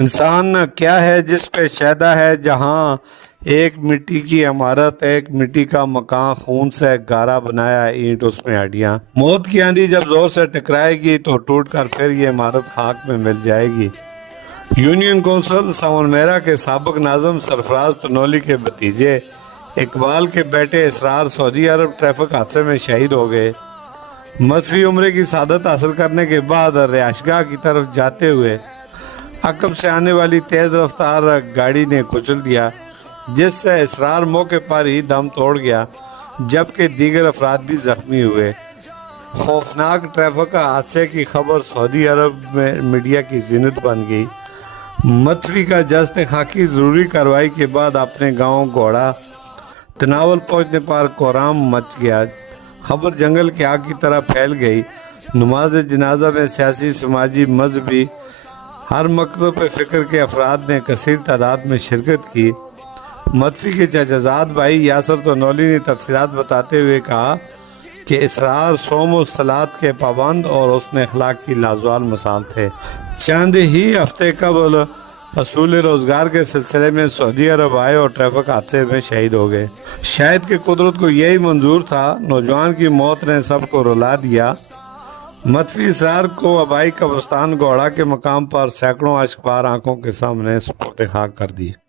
انسان کیا ہے جس پہ شیدا ہے جہاں، ایک مٹی کی عمارت ایک مٹی کا مکان، خون سے گارا بنایا اینٹ اس میں ہڈیاں، موت کی آندھی جب زور سے ٹکرائے گی تو ٹوٹ کر پھر یہ عمارت خاک میں مل جائے گی۔ یونین کونسل ساون میرا کے سابق ناظم سرفراز تنولی کے بھتیجے اقبال کے بیٹے اسرار سعودی عرب ٹریفک حادثے میں شہید ہو گئے۔ مدفی عمرے کی سعادت حاصل کرنے کے بعد رہائشگاہ کی طرف جاتے ہوئے عقب سے آنے والی تیز رفتار گاڑی نے کچل دیا، جس سے اسرار موقع پر ہی دم توڑ گیا، جبکہ دیگر افراد بھی زخمی ہوئے۔ خوفناک ٹریفک حادثے کی خبر سعودی عرب میں میڈیا کی زینت بن گئی۔ مدفی کا جست خاکی ضروری کارروائی کے بعد اپنے گاؤں گھوڑا تناول پہنچنے پر کورام مچ گیا۔ خبر جنگل کی آگ کی طرح پھیل گئی۔ نماز جنازہ میں سیاسی، سماجی، مذہبی، ہر مکتب فکر کے افراد نے کثیر تعداد میں شرکت کی۔ مدفی کے چچا زاد بھائی یاسر تنولی نے تفصیلات بتاتے ہوئے کہا کہ اسرار صوم و صلات کے پابند اور حسن اخلاق کی لازوال مثال تھے۔ چند ہی ہفتے قبل حصول روزگار کے سلسلے میں سعودی عرب آئے اور ٹریفک حادثے میں شہید ہو گئے۔ شاید کہ قدرت کو یہی منظور تھا، نوجوان کی موت نے سب کو رلا دیا۔ مدفی اسرار کو آبائی قبرستان گوڑا کے مقام پر سینکڑوں اشکبار آنکھوں کے سامنے سپرد خاک کر دیے۔